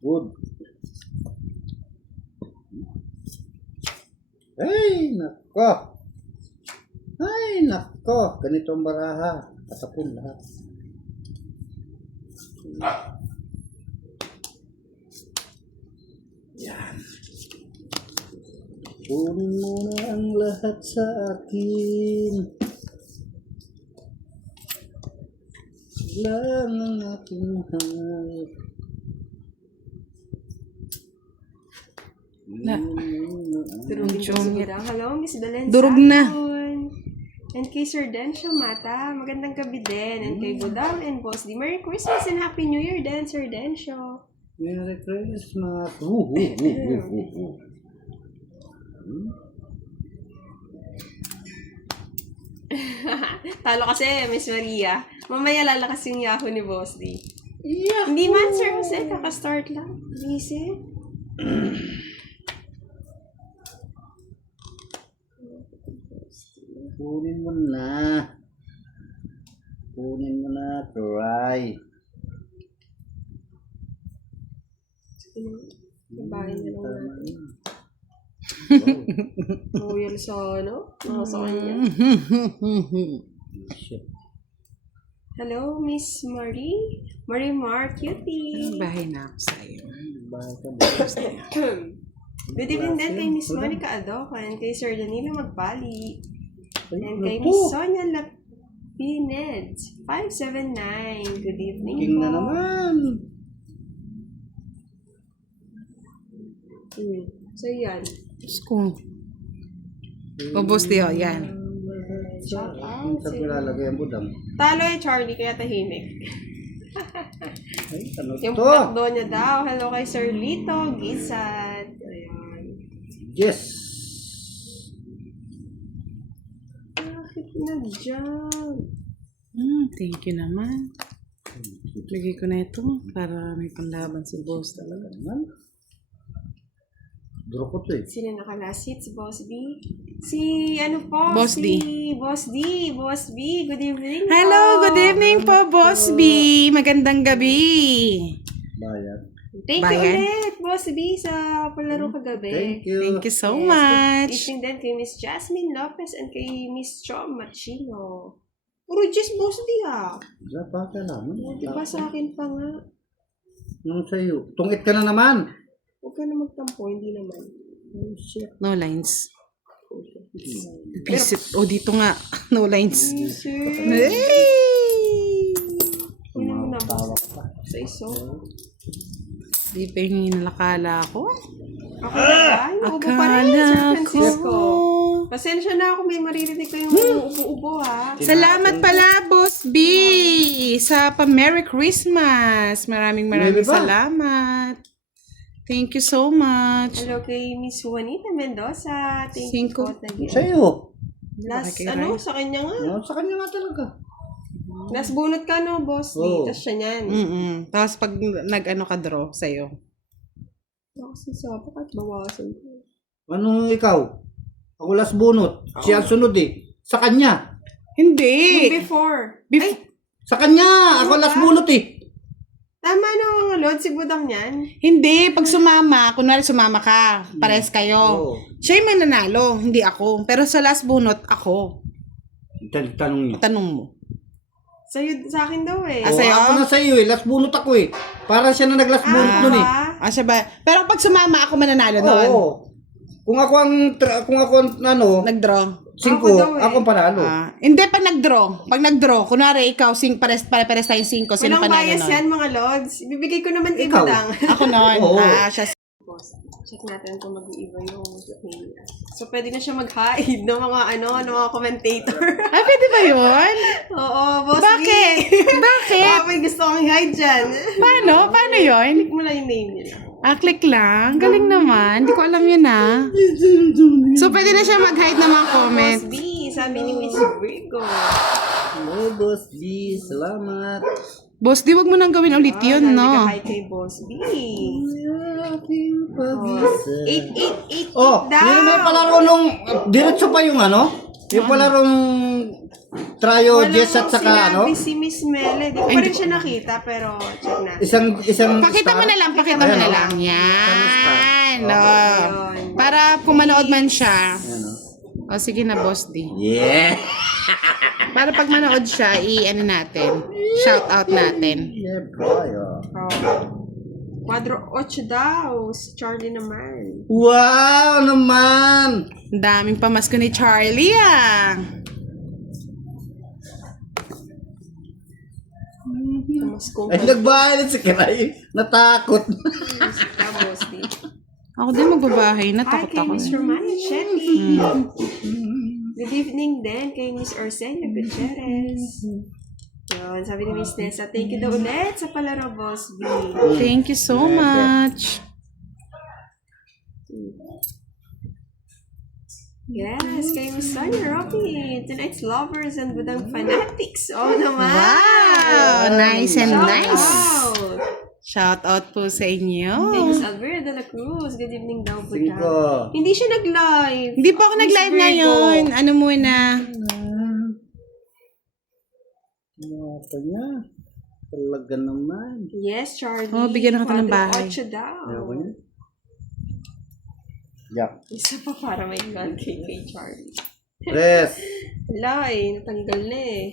Good. Ay, nako. Ay, nako. Ganito ang baraha. Katapon lahat. Yan. Kunin mo na ang lahat sa akin. Lang ang aking mahal. Durog din si Budang. Hello, Miss Belen. Durog na. And kay Sir Densyo Mata, magandang gabi din. And kay Budang and Boss D. Merry Christmas and Happy New Year din, Sir Densyo. Merry Christmas. Talo kasi, Miss Maria. Mamaya lalakas yung Yahoo ni Boss D. Yeah. Hindi man, Sir Jose. Kaka-start lang. Busy. Kunin mo na. Kunin mo na. Try. Babahin na lang natin. Royal sa ano? Sa kanya. Shit. Hello, Miss Marie. Marie Mar, cutie. Bahay na ako sa'yo. Bahay ka ba? Good evening din kay Miss Monica Adocan, kay Sir Danilo Magpali, and kay Miss Sonia Lapined, 579. Good evening King po. na naman. So, yan. Diyos ko. O, Boss Dio, yan. Shout out. Sa pilalagay ang budang. Talo eh, Charlie, kaya tahimik. Ay, ano Yung to? plakdo niya daw. Hello kay Sir Lito Gisat. Ayan. Yes. Bakit na dyan? Thank you naman. Lagay ko na ito para may panlaban si Boss talaga. Naman. Duro ko to eh. Sino nakalasit? Si Boss B? Si ano po? Boss si Boss D. Boss B. Good evening po. Hello, good evening po, Boss B. Magandang gabi. Bayan. Thank you Bayan. ulit, Boss B, sa palaro kagabi. Thank you. Thank you so Yes, much. good evening din kay Miss Jasmine Lopez and kay Miss Chom Machino. Puro just Boss D ah. Diba pa kailangan? Diba sa akin pa nga? Nung sa'yo. Tungit ka na naman. Huwag ka na magtampo, hindi naman. Oh, shit. No lines. Visit. O, dito nga. No lines. Hey! Yun mo na, Tawa Boss. ka pa. Sa iso. Di pa yung inalakala ko. Ako na ba? Uubo pa rin, Sir Akala Francisco. ko. Pasensya na ako, may maririnig kayong ubo-ubo ha. Salamat pala, Boss B, sa pa-Merry Christmas. Maraming Merry ba? salamat. Thank you so much. Hello kay Miss Juanita Mendoza. Thank you Cinco. po. Sa'yo. Last, Bakit ano, kayo? sa kanya nga. No, sa kanya nga talaga. Last bunot ka, no, Boss? Oo. Tapos siya niyan. Tapos pag nag-ano ka draw sa'yo. Ako sasapa at bawasan ko. Ano ikaw? Ako last bunot. Siya sunod eh. Sa kanya. Hindi. Yung before. Bef- Sa kanya. Ako last bunot eh. Tama na mga Lord, si Budang niyan. Hindi. Pag sumama, kunwari sumama ka, pares kayo. Oo. Siya yung mananalo, hindi ako. Pero sa last bunot, ako. Tanong niya. Tanong mo. Sa'yo, sa akin daw eh. Ah, sa'yo? Ako na sa'yo eh. Last bunot ako eh. Para siya na nag-last bunot nun eh. Siya ba? Pero pag sumama, ako mananalo doon. Oo. Kung ako ang ano, Nag-draw. 5, Ako daw eh. ako ang panalo. Hindi, pag nag-draw, kunwari ikaw, pares tayong 5, sino Walang panalo bias nun? yan mga Lords. Ibibigay ko naman kay Ikaw. Budang. Ako nun. Oo. Siya. Boss, check natin kung mag-iiba yung media. So, pwede na siya mag-hide ng mga ng mga commentator. Ay, pwede ba yun? Oo, Boss Bakit? B. Bakit? May gusto kong i-hide dyan. Paano? Paano yun? Click mo lang yung name nila. Click lang. Galing naman. Hindi ko alam yun So, pwede na siya mag-hide ng mga comment. Boss B, sabi ni Miss Virgo. Hello, Boss B. Salamat. Boss, di wag mo nang gawin ulit yun, no? Nag-hi kay Boss B. Aking pag-isa. 888 Oh, daw. yun may palaro nung, diretso pa yung ano? Yung palarong Trioges at saka ano? sinabi si Miss Mele. Di ko pa rin siya nakita, pero check natin. Isang Pakita mo star. na lang, pakita mo na Ayan, lang. oh. Yan. Isang Oh. Ayun. Para kung manood man siya. Ayan, oh. O sige na, Boss D. Yeah. Para pag manood siya, i-ano natin. Shout out natin. Yeah, boy. Oh. Quadro 8 daw. Si Charlie naman. Wow naman! Ang daming pamasko ni Charlie ah. Mas kung Ay, nagbahay na si Kiray. Natakot. Tapos, di. Ako din magbabahay na, Hi takot kay ako. Miss Romana Shetty. Good evening din kay Miss Orsenia Gutierrez. Yun, sabi ni Miss Nessa, thank you daw ulit sa palaro, Boss B. Thank you so much. Yes, kay Miss Sonia Rocky. Tonight's lovers and budang fanatics. Oh naman. Wow! Nice and Shout nice. out. Shout out po sa inyo. Kay Miss Alvera de la Cruz. Good evening daw po daw. Cinco. Hindi siya nag-live. Hindi pa ako Miss nag-live Virgo. ngayon. Ano muna? Ano niya? Talaga naman. Yes, Charlie. Oh, bigyan na kita ng Quadro bahay. 8 daw. Ayoko niya. Yak. Isa pa para may gun kay Charlie. Tres. Wala eh, natanggal na eh.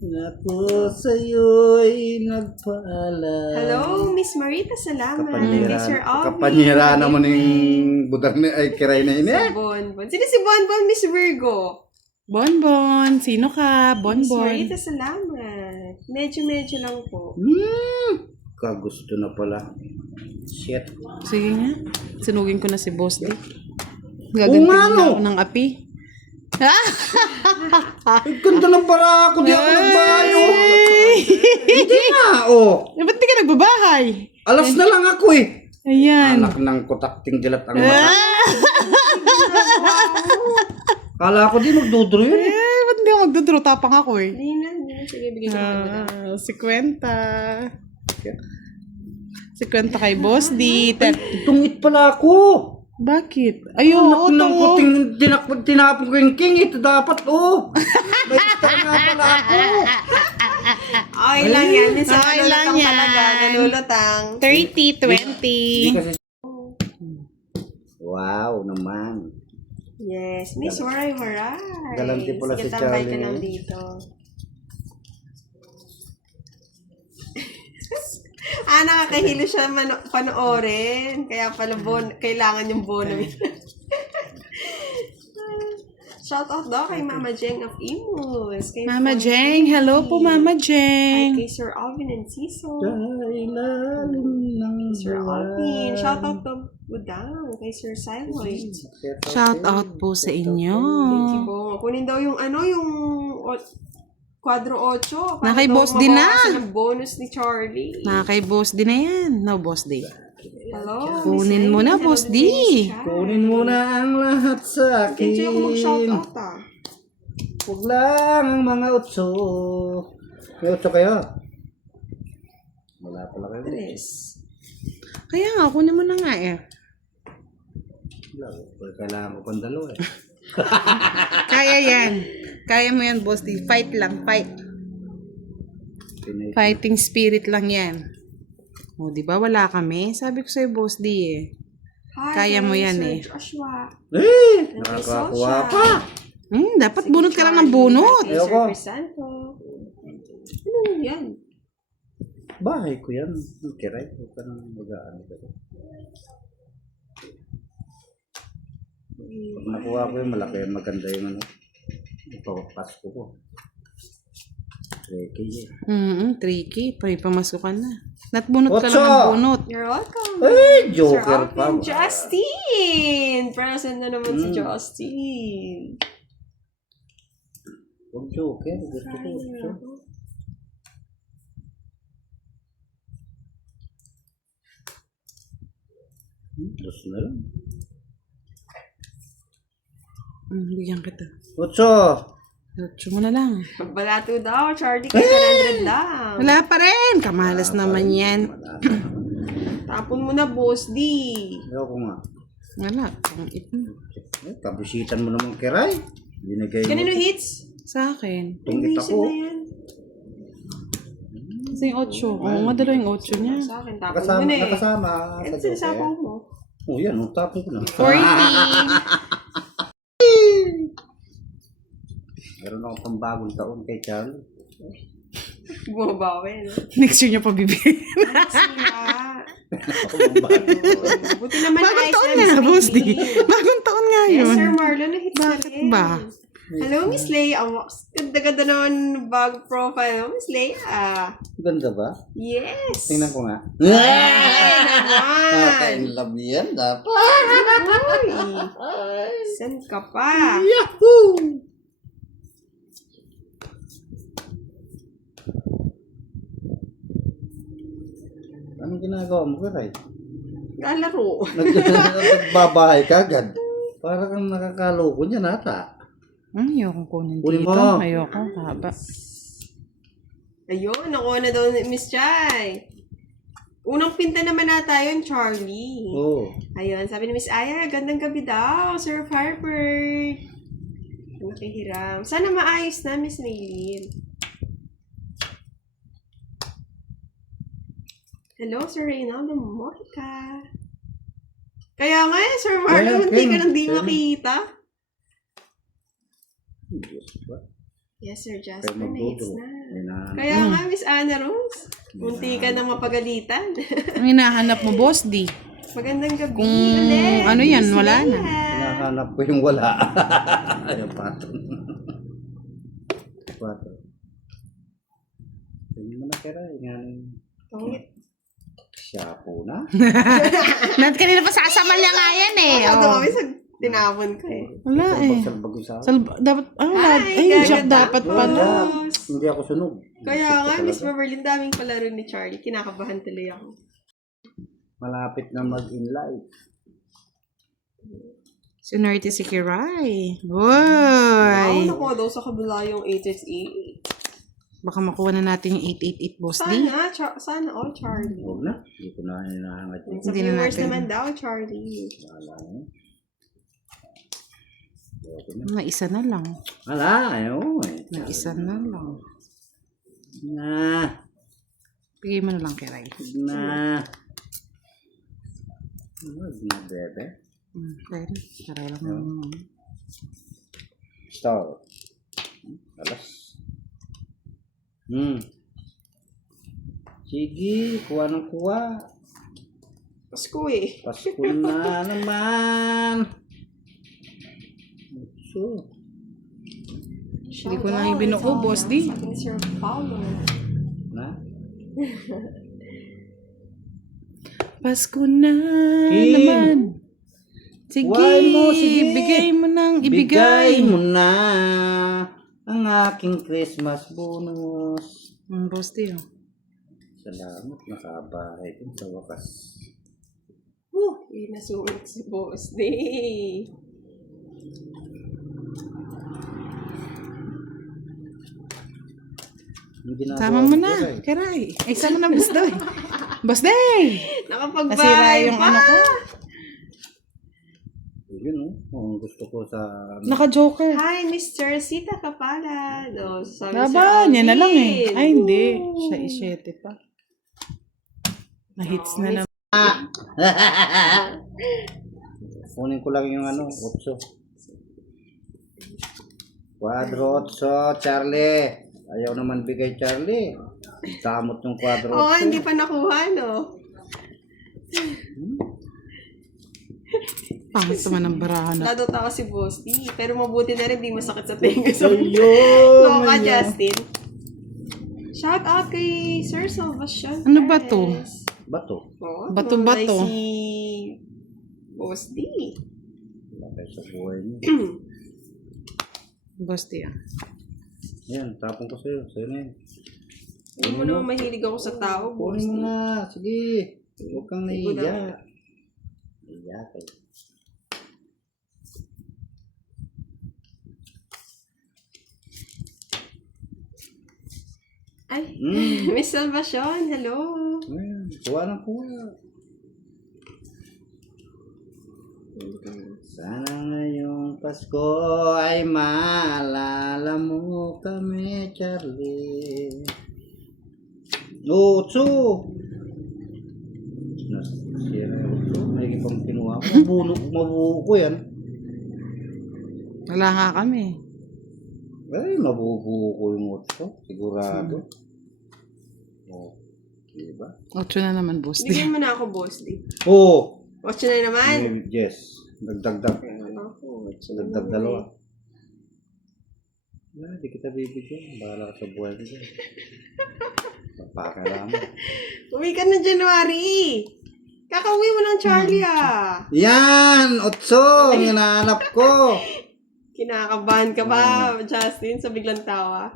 Ako sa'yo'y nagpaalam. Hello, Miss Marita, salamat. Kay Sir Alvin. Kapanira naman yung budang ni ay Kiray na ini. Si Bonbon. Sino si Bonbon, Miss Virgo? Bonbon. Sino ka? Miss Bonbon. Marita, salamat. Medyo lang po. Kagusto na pala. Shit. Sige nga. Sunugin ko na si Boss D. Oo Gagantin nga, na no. ako ng api. Ay, ganda ng para ako. Di ako nagbayo. Hindi nga, oh. Eh, ba't di ka nagbabahay? Alas na lang ako eh. Ayan. Anak ng kutakting dilat ang mata. Kala ko di magdudro yun eh. Eh, ba't di ako magdudro? Tapang ako eh. Hindi na. Sige, bigyan ko na. Si Kwenta. Si Kwenta kay Boss D. Tungit pala ako. Bakit? Ayun, oo, Nang to. kuting tinapon ko yung king. Ito dapat oh. May star nga pala ako. Okay lang yan. Minsan Okay lang nalulutang yan. talaga. Nalulutang. 30-20. Wow naman. Yes. Miss Waray Waray. Galante pala Sige, si tambay ka Charlie. lang dito. Nakakahilo siya panoorin. Kaya pala kailangan yung bono. Shout out daw kay Mama Jeng of Imus. Kay Mama Fonzie. Jeng. Hello po, Mama Hi Jeng. kay Sir Alvin and Cecil. Sa ilalim ng Sir Alvin. Shout out to Budang. Kay Sir Siloid. Shout out po sa inyo. Thank you po. Kunin daw yung yung Quadro 8. Na kay Boss din na. Ng bonus ni Charlie. Na kay Boss D na yan. No, Boss D. Hello. Kunin Miss mo na, Amy. Boss Hello, D. Miss Chan. Kunin mo na ang lahat sa akin. Hindi ako mag-shout out Huwag lang ang mga utso. May utso kayo? Wala pala kayo. Tres. Kaya nga, kunin mo na nga eh. Wala. Kailangan ko pang dalawa eh. Kaya yan. Kaya mo yan, Boss D. Fight lang, fight. Fighting spirit lang yan. O, di ba wala kami? Sabi ko sa'yo, Boss D eh. Hi, Kaya mo kay yan Sir eh. Joshua. Nakakakuha pa. Dapat bunot ka lang ng bunot. Kay Sir Crisanto. Ano yan? Bahay ko yan. Kiray. Huwag ka nang mag-aano ka. Pag nakuha ko yung malaki, maganda yung ano. Papasko ko. Tricky eh. Tricky. Pamasukan na. Natbunot ka Otso! lang ng bunot. You're welcome. Ay, Sir joker pa. Alvin Justin! Present na naman si Justin. Huwag joker. Gusto ko. Dos na lang. Bigyan kita. Otso! Otso mo na lang. Balato daw, Charlie, kay 100 lang. Wala pa rin. Kamalas naman yan. Tapon mo na, Boss D. Ayoko nga. Wala. Ang ip mo. Kabisitan mo naman kiray. Binigay mo. Kanino hits? Sa akin. Tungit Ayusin ako. na yan. Kasi yung 8. Oo nga, dalawa yung 8 niya. Sa akin, tapon mo Nakasama, na eh. nakasama Eh, sa sinasapong Joker. mo. Oh, yan. Oh, tapon ko na. 40. Meron akong pambagong taon kay Charlie. Bumabawi, no? Next year niya pa bibigyan. Sila. Pambagong. Buti naman Bagong ayos taon na, nga, Miss Boss D. Maylene. Bagong taon nga Yes, yun. Sir Marlon, na-hits na Bakit rin. ba? Hello, Miss Leia. Oh, ganda-ganda naman bagong profile mo, Miss Leia. Ganda ba? Yes. Tingnan ko nga. Ay, naman. Love yan, dapat. Uy. Saan ka pa? Yahoo! Anong ginagawa mo, Karay? Lalaro. Nagbabahay ka agad. Para kang nakakaloko niya nata. Ayokong kunin Kunin dito. mo. Ayokong haba. Ayun, nakuha na daw ni Miss Chai. Unang pinta naman nata yun, Charlie. Oo. Ayun, sabi ni Miss Aya, gandang gabi daw, Sir Harper. Nakihiram. Sana maayos na, Miss Maylene. Hello, Sir Reynaldo Monica. Kaya nga eh, Sir Marlon, hindi ka nang di makita. Diyos ba? Yes, Sir Pero Jasper, na-hits magdodo. na. May nahanap. Kaya nga, Miss Anna Rose, munti ka na mapagalitan. Ang hinahanap mo, Boss D. Magandang gabi Kung ulit. ano yan, Miss wala na. Leia. Hinahanap ko yung wala. Ayaw paton. Paton. Hindi mo na kira. Tungit. Siya po na. Kanina pa sasamal niya nga yan eh. Ako Oh. dami sa tinapon ko eh. Wala eh. Salbag yung sa akin. Dapat, Ay, Jack gaganda. dapat Wala, pala. Jack. Hindi ako sunog. Kaya Isip ko nga, Miss talaga. Beverly, daming palaro ni Charlie. Kinakabahan tuloy ako. Malapit na mag-in-life. Sinerte si Kiray. Wow, Uy! nakuha daw sa kabila yung 868. Baka makuha na natin yung 888, Boss D. Sana all, Charlie. Huwag na. Hindi ko na hinahangat yun. Sa Hindi na viewers natin. naman daw, Charlie. Wala na. Ayoko na. Na isa na lang. Wala. Ayaw eh. Na isa na lang. Na. Bigay mo na lang Kiray. Na. Huwag na, bebe. Pwede. Para lang naman. Star. Alas. Sige, kuha ng kuha. Pasko eh. Pasko na naman. So, Hindi ko na ibinuo, Boss D. Sabi ni Sir Paulo. na. Pasko na Kim. naman. Sige, Why mo, sige. bigay mo nang Bigay ibigay. mo na ang aking Christmas bonus. Boss D, oh. Salamat, nakabahay din sa wakas. Nasulit si Boss Day. Yung ginagawa Sama mo ko, na, Kiray. Kiray. Ay, sama na, Boss Day. Boss Day! Nasira Nakapagbahay yung pa. ano ko. Yun, oh. Oh, gusto ko sa... Naka-joker. Hi, Mr. Sita Kapalad. O, sabi Laban, yan na lang eh. Alvin. Ay, hindi. Woo. Siya isyete pa. Na-hits na naman. Kunin ko lang yung ano, 8. Quadro 8, Charlie. Ayaw naman bigay, Charlie. Damot yung quadro 8. Oo, hindi pa nakuha, no? Pangit naman ang barahan na. Lado tawa si Boss D. Pero mabuti na rin, di masakit sa tenga. So, Ayun! Loka, Justin. Shout out kay Sir Salvacion. Ano ba to? Bato. Oh, Bato-bato. Si Boss D. Wala kayo sa buhay niyo. Boss D, ah. Ayan, tapon ko sa'yo. Sa'yo na yun. Hindi mo naman mahilig ako sa tao, Boss Kunin mo D. na. Sige. Huwag kang naiiya. Naiiya kayo. Ay, Miss Salvacion, hello. Ayan, kuha ng kuha. Sana ngayong Pasko ay maalala mo kami, Charlie. Otso! Nasira yung otso. May ipang kinuha ko. Mabuo ko yan. Wala nga kami. Ay, mabubuo ko yung otso. Sigurado. Okay ba? 8 na naman, boss. Bigyan mo na ako, boss. Di. Oo! 8 na naman. Yes. Dagdag. Ako, 8 na Dagdag naman dalawa. eh. Wala, di kita bibigyan. Bahala ka sa buhay ko dyan. Papakalaman. Uwi ka na January. Kakauwi mo ng Charlie ah. Yan! Otso! Ang hinahanap ko! Kinakabahan ka ba, Justin, sa biglang tawa?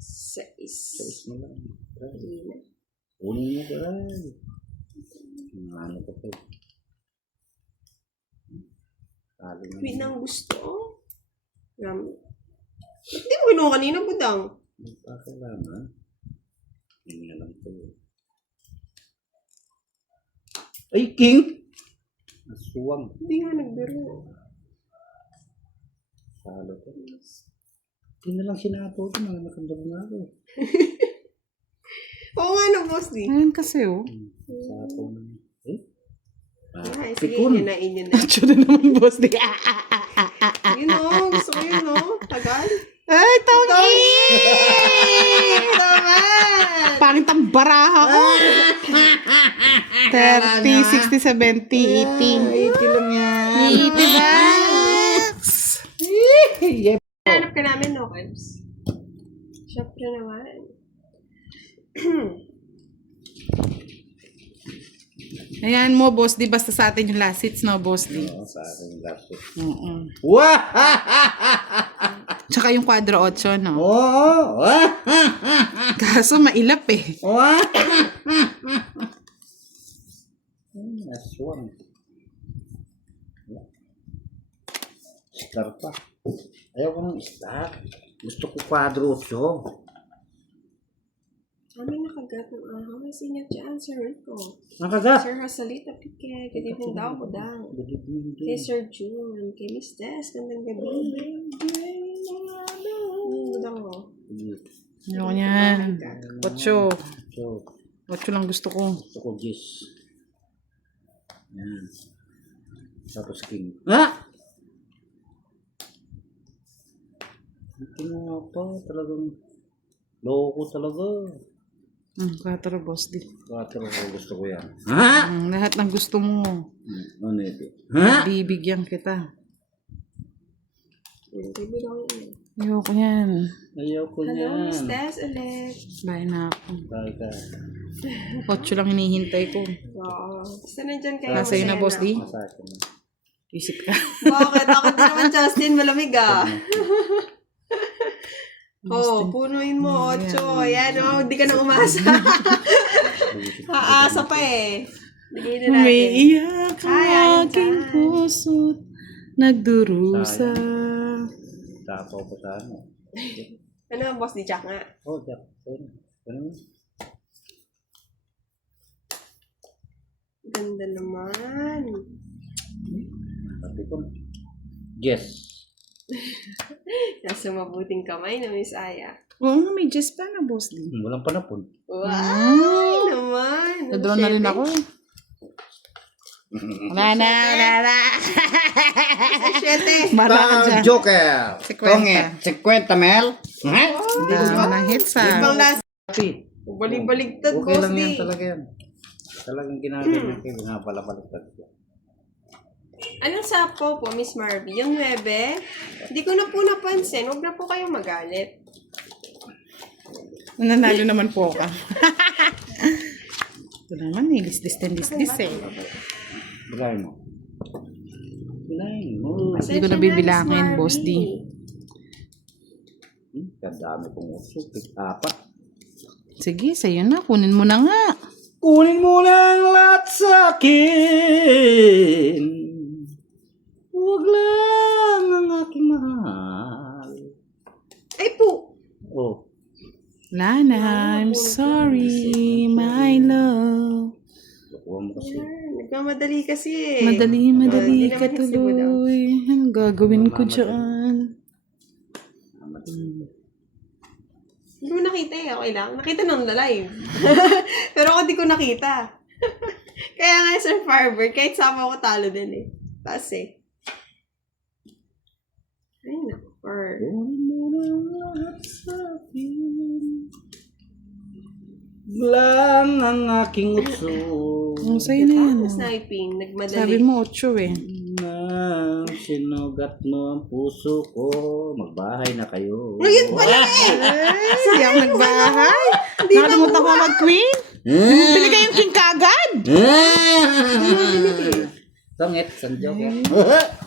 Sais mo lang. Hindi na. Unin mo ka lang. Ano ko po? Talo na. Uwi nang gusto. Ba't di mo ginawa kanina, budang? Magpakalaman. Hindi na lang ko. Ay, King! Aswang. Hindi nga nagbiro. Talo ko. Hindi na lang sinato ko. Mga nakandaro na ako. Oo nga no, boss di. Ngayon kasi, oh. Sato na. Eh? Ay, sige, Pikon. yun na, yun na. 8 na naman, boss. Yun o, gusto ko yun o. Tagal. Ay, Tony! Naman! Pangit ang baraha ko. 30, 60, 70, 80. 80 lang yan. 80 bucks! Hanap ka namin, no, Kebs? Siyempre naman. Ayan mo, boss. Di basta sa atin yung last hits, no, boss. Di. Oo, sa akin lasso. Oo. Wah! Tsaka yung quadro 8, no? Oo! Wah! Kaso mailap eh. Wah! Aswang. Star pa. Ayaw ko ng star. Gusto ko quadro 8. Kami nakagat ng ahang. May sinya dyan, Sir Rico. Nakagat! Sir Rosalita Pique. Good evening daw, budang. Good evening Kay din. Sir June. Kay Miss Des. Gandang gabi. Budang mo. Ayoko niyan. 8. So, 8 lang gusto ko. gusto ko gis. Yan. Tapos king. Ah! Ito nga pa. Talagang loko talaga. 4, boss. Di. Quatro ko gusto ko yan. Ha? Lahat ng gusto mo. Ano ito? Ha? Bibigyan kita. Hindi budang yun. Ayoko yan. Ayaw ko Hello, Miss niyan. Des ulit. Bye na ako. Bakit ka? 8 lang hinihintay ko. Oo. Basta nandyan kayo. Nasa iyo na, masaya boss. Di. Masakit na. Isip ka. Bakit? Ako din naman, Justin. Malamig ah. Oh, punuin mo, 8. Ayan, oh, hindi ka na umasa. Aasa pa eh. Bigay na natin. Umiiyak Hi, ang aking Ansan. puso't nagdurusa. Tapo ko sa ano. Ano ang boss ni Jack nga? Oh, Jack. Ano? Ganda naman. Sabi ko. Yes. Nasa mabuting kamay na Miss Aya. Oo nga, may Jess pa na, boss. Di. Walang panapon. Wow! Naman! Nadraw na rin ako. Wala na, wala na. Siyete! Bala ka dyan. Joker. 50. Tongit. 50 mil. Ha? Hindi ko Dami ng hits, Ibang ah. last. Balik-baligtad, Okay boss lang yan di. talaga yan. Talagang ginagawa ko. Pinapalapaliktad ko. Anong sapo po, Miss Marvy? Yung 9? Hindi ko na po napansin. Huwag na po kayong magalit. Nanalo naman po ka. Ito naman, eh. Listis eh. Bilay mo. Bilay mo. Hindi ko na bibilangin, boss D. Kadami kong uso. Apat. Sige, sa'yo na. Kunin mo na nga. Kunin mo lang lahat sa akin. Huwag lang ang aking mahal. Ay po! Oh. Lana, I'm sorry, my love. Nakuha mo kasi. Nagmamadali kasi eh. Madali Hindi ka naman hits ni Budang. tuloy. Anong gagawin ko dyan? Hindi mo nakita eh. Okay lang. Nakita nung live. Pero ako di ko nakita. Kaya nga Sir Firebird, kahit sama ko talo din eh. Taas eh. Ay naku. Lang ang aking utso. Ang sa'yo na yan. oh. Sniping. Nagmadali. Sabi mo, 8 eh. Nang sinugat mo ang puso ko, magbahay na kayo. Ngayon pala eh! Hindi ako nagbahay. Nakalimutan ko mag-queen. Bili kayong king kagad. Tangit, sanjok.